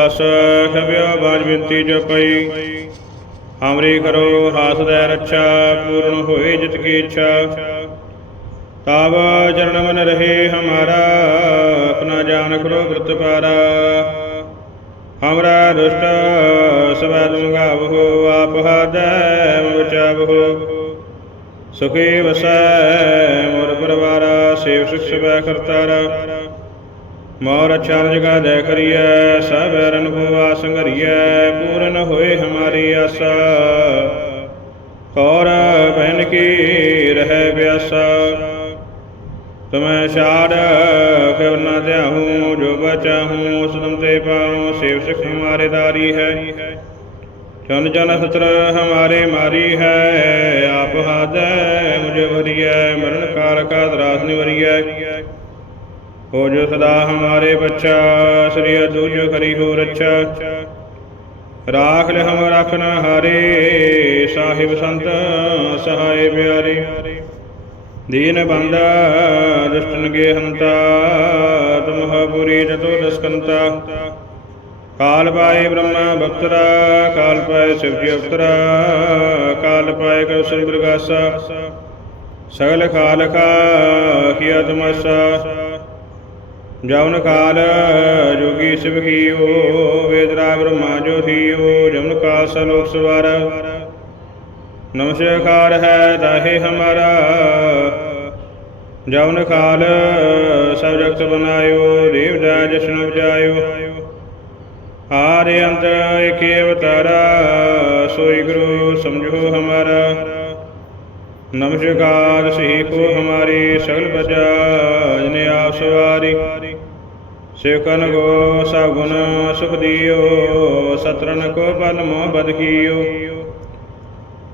ਦਸ ਖਬਿਆ ਬਾਜ ਬਿੰਤੀ ਜਪਈ ਹਮਰੀ ਕਰੋ ਹਾਸ ਦੇ ਰੱਛਾ, ਪੂਰਨ ਹੋਏ ਜਿਤ ਕੀ ਇੱਛਾ। ਤਾਵ ਚਰਨ ਮਨ ਰਹੇ ਹਮਾਰਾ, ਆਪਣਾ ਜਾਨ ਕਰੋ ਬ੍ਰਤ ਪਾਰਾ। ਹਮਰਾ ਦੁਸ਼ਟ ਸਵੈ ਤੁਮ ਗਾਵਹੋ ਆਪ ਹਾਦੈ ਮਮ ਸੁਖੀ ਵਸੈ, ਮੋਰ ਪਰਵਾਰਾ, ਸੇਵ ਸੁਖ ਸਵੈ ਕਰਤਾਰਾ। ਮੋਰ ਅੱਛਾ ਜਗਾ ਦੇ ਕਰੀਐ ਸਭ ਸੰਗਰੀਐ, ਪੂਰਨ ਹੋਏ ਹਮਾਰੀ ਆਸਾ। ਕੌਰ ਬਹਿਨ ਕੀ ਰਹਿ ਬਿਆਸਾ। ਤੁਮੈ ਛਾੜ ਕਿਵ ਨ ਧਿਆਹੂ ਜੋ ਬਚਾਹੂ ਸੁਤਮ ਤੇ ਪਾਉ, ਸੇਵ ਸਿਖ ਹਮਾਰੇ ਦਾਰੀ ਹੈ। ਚਨ ਜਨ ਸਤਰ ਹਮਾਰੇ ਮਾਰੀ ਹੈ, ਆਪ ਹਾਦੈ ਮੁਝੇ ਭਰੀਐ ਮਰਨ ਕਾਲ ਕਾ ਦਰਾਸ ਨਿਵਰੀਐ। ਹੋ ਜੋ ਸਦਾ ਹਮਾਰੇ ਬੱਚਾ, ਸ੍ਰੀ ਅਦੂਜ ਕਰੀ ਹੋ ਰੱਛਾ। ਰਾਖ ਲੈ ਹਮ ਰਖਨ ਹਾਰੇ, ਸਾਹਿਬ ਸੰਤ ਸਹਾਏ ਪਿਆਰੇ। ਦੀਨ ਬੰਦਾ, ਦੁਸ਼ਟਨ ਗੇ ਹੰਤਾ ਤੁਮਹ ਪੁਰੀ ਜਤੋ ਦਸਕੰਤਾ। ਕਾਲ ਪਾਏ ਬ੍ਰਹਮਾ ਬਖਤਰਾ, ਕਾਲ ਪਾਏ ਸ਼ਿਵ ਜੀ ਅਵਤਰਾ, ਕਾਲ ਪਾਏ ਕੌਸਲ ਬਿਰਗਾਸਾ ਸਗਲ ਖਾਲਕਾ ਕੀਆ ਤਮਸਾ ਜਵਨ ਕਾਲ ਜੋਗੀ ਸਿਵ ਕੀਓ ਵੇਦਰਾ ਬ੍ਰਹਮਾ ਜੋ ਥੀਓ, ਜਮਨ ਕਾਲ ਸਲੋਕ ਸਵਾਰ। ਨਮਸਕਾਰ ਹੈ ਤਾਹੇ ਹਮਾਰਾ। ਜਵਨ ਕਾਲ ਸਭ ਜਗਤ ਬਨਾਇਓ, ਦੇਵ ਦਾ ਜਸ਼ਨ ਉਪਜਾਇਓ। ਆਰੇ ਅੰਤ ਏਕੇ ਅਵਤਾਰਾ, ਸੋਈ ਗੁਰੂ ਸਮਝੋ ਹਮਾਰਾ। ਨਮਸਕਾਰ ਸਹੀ ਕੋ ਹਮਾਰੀ ਸਗਲ ਪ੍ਰਜਾ ਜਨੇ ਆਪ ਸਵਾਰੀ ਸੇਵਕਨ ਕੋ ਸਭ ਸੁਖ ਦਿਓ ਸਤਰਨ ਕੋ ਬਲ ਮੋਹ ਬਦ ਕੀਓ।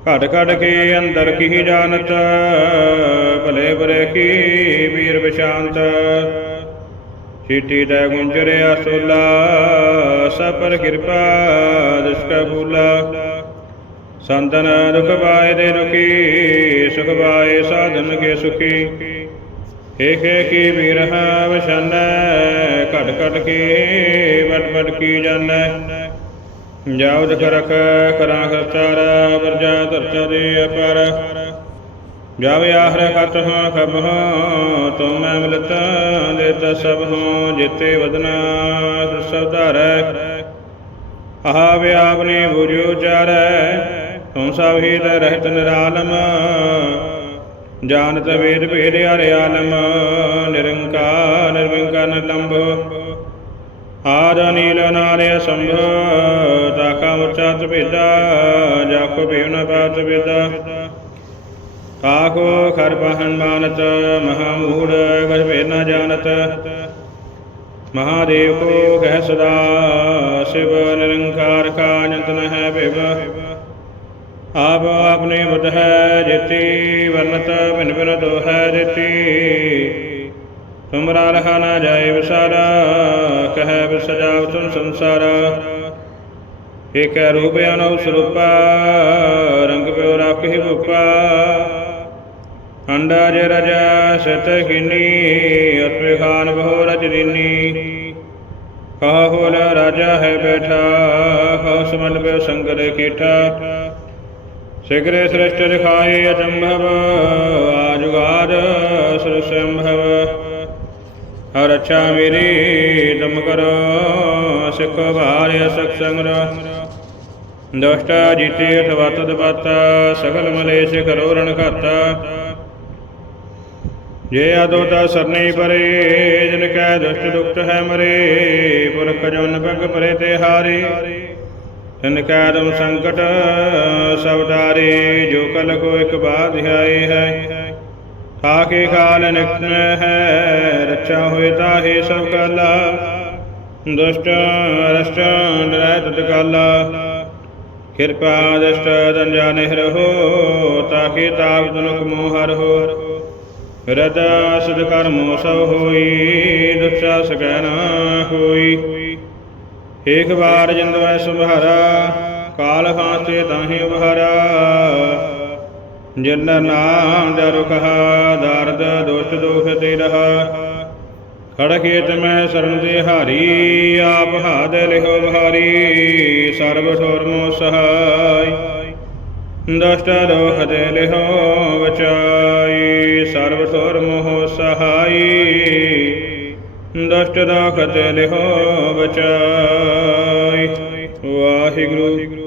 ਘਟ ਘਟ ਕੇ ਅੰਦਰ ਕੀ ਜਾਣਤ, ਭਲੇ ਬਰੇ ਕੀ ਵੀਰ ਵਿਸ਼ਾਂਤ ਚੀਟੀ ਦਾ ਗੁੰਜਰਿਆ ਸੋਲਾ, ਸਭ ਪਰ ਕਿਰਪਾ ਦਿਸਕਾ ਬੂਲਾ। ਸੰਤਨ ਦੁਖ ਪਾਏ ਦੇ ਦੁਖੀ, ਸੁਖ ਪਾਏ ਸਾਧਨ ਕੇ ਸੁਖੀ। ਏਕੇ ਕੀ ਬਿਰਹਾ ਵਸਨੈ ਘਟ ਘਟ ਕੇ ਵਟ ਵਟ ਕੀ ਜਾਣੈ। ਜਾਉ ਕਰਖ ਕਰਾਂ ਖਰਚਾਰ, ਵਰਜਾ ਧਰਚਾ ਦੇ ਅਪਰ। ਜਾਵੇ ਆਹਰ ਖਤ ਹਾਂ, ਖਬ ਹਾਂ, ਤੁਮ ਮੈਂ ਮਿਲਤ ਦੇਤ ਸਭ ਹਾਂ, ਜਿਤੇ ਵਦਨਾ ਸਭ ਧਾਰੈ। ਆਹ ਵੇ ਆਪਨੇ ਬੁਝੋ ਚਾਰੈ ਤੂੰ ਸਭ ਹੀ ਰਹਿਤ ਨਿਰਾਲਮ, ਜਾਣਤ ਵੇਦ ਭੇਦ ਹਰਿ ਆਲਮ, ਨਿਰੰਕਾਰ ਨਿਰਵਿੰਕਾਰ ਨਿਰਲੰਭ। ਆਦ ਨੀਲ ਨਾਰੇ ਸੰਭ, ਤਾਕਾ ਮੁਚਾਤ ਭੇਦਾ ਜਾਕੋ ਭੇਵ ਪਾਤ ਭੇਦਾ ਕਾਕੋ ਖਰ ਮਾਨਤ, ਮਹਾ ਮੂੜ ਭੇਦ ਨ ਜਾਣਤ। ਮਹਾਦੇਵ ਕੋ ਕਹਿ ਸਦਾ, ਸਿਵ ਨਿਰੰਕਾਰ ਕਾ ਜੰਤ ਨ ਹੈ ਭਿਵ। ਆਪ ਆਪਣੇ ਬੁੱਧ ਹੈ ਜਿਤੀ, ਵਰਨਤ ਭਿਨ ਭਿਨ ਤੋ ਹੈ ਜਿਤੀ। ਤੁਮਰਾ ਰਹਾ ਨਾ ਜਾਏ ਵਿਸਾਰਾ, ਕਹੈ ਵਿਸਜਾਵ ਤੁਮ ਸੰਸਾਰਾ। ਏਕ ਰੂਪ ਅਨਉ ਸਰੂਪਾ, ਰੰਗ ਪਿਓ ਰਾਖਿ ਭੂਪਾ ਅੰਡਾ ਜ ਰਜਾ, ਸਤ ਕਿਨੀ ਅਤਿ ਖਾਨ ਬਹੁ ਰਜ ਦੀਨੀ। ਕਹਾ ਰਾਜਾ ਹੈ ਬੈਠਾ ਕਹ ਸਮਨ ਪਿਓ ਸੰਗਰ ਕੀਠਾ। ਸਿਗਰੇ ਸ੍ਰਿਸ਼ਟ ਦਿਖਾਏ ਅਚੰਭਵ ਆਜੁਗਾਰ ਸੁਰ ਹਰ ਅੱਛਾ ਮੇਰੀ, ਦਮ ਕਰੋ, ਸਿੱਖ ਭਾਰਿ ਸਖ ਸੰਗਰ ਦੁਸ਼ਟ ਜੀਤੇ ਅਠਵਤ ਦਬਤ ਸਗਲ ਮਲੇਸ਼ ਕਰੋ ਰਣ ਘਾਤਾ। ਜੇ ਅਦੋਤਾ ਸਰਨੀ ਪਰੇ, ਜਿਨ ਕੈ ਦੁਸ਼ਟ ਦੁਖਤ ਹੈ ਮਰੇ, ਪੁਰਖ ਜਨ ਭਗ ਪਰੇ ਤੇ ਹਾਰੇ। ਤਿਨ ਕੈ ਦਮ ਸੰਕਟ, ਸਭ ਡਾਰੇ ਜੋ ਕਲ ਕੋ ਇਕ ਬਾਦ ਧਿਆਏ ਹੈ। ਖਾਕੇ ਖਾਲ ਨਿਕਟ ਹੈ, ਰੱਛਾ ਹੋਏ ਤਾਹੇ ਸਭ ਕਾਲਾ। ਦੁਸ਼ਟ ਰਸ਼ਟ ਡਰੈ ਤਤ ਕਾਲਾ। ਕਿਰਪਾ ਦਸ਼ਟ ਦੰਜਾ ਨਿਹਰ ਹੋ ਤਾਕੇ ਤਾਪ ਤਨੁਕ ਮੋਹ ਹਰ ਹੋ। ਰਦ ਸਦ ਕਰਮ ਸਭ ਹੋਈ ਦੁਸ਼ਾ ਸਕੈ ਨਾ ਹੋਈ। ਏਕ ਵਾਰ ਜਿੰਦਵੈ ਸੁਭਾਰਾ, ਕਾਲ ਖਾਂਸੇ ਤਾਹੇ ਉਭਾਰਾ। ਜਿਨ ਨਾਮ ਦਰ ਕਹਾ ਦਰਦ, ਦੁਸ਼ਟ ਦੁਖ ਤੇ ਰਹਾ। ਖੜ ਖੇਤ ਮੈਂ ਸਰਣ ਦੇ ਹਾਰੀ, ਆਪ ਹਾਦ ਲਿਹੋ ਭਾਰੀ ਸਰਬ ਠੋਰ ਮੋ ਸਹਾਈ। ਦਸ਼ਟ ਦੋਖ ਦੇ ਲਿਹੋ ਬਚਾਈ, ਸਰਬ ਠੋਰ ਮੋਹ ਸਹਾਈ। ਦਸ਼ਟ ਦਾ ਦੇ ਲਿਹੋ ਬਚਾਈ। ਵਾਹਿਗੁਰੂ।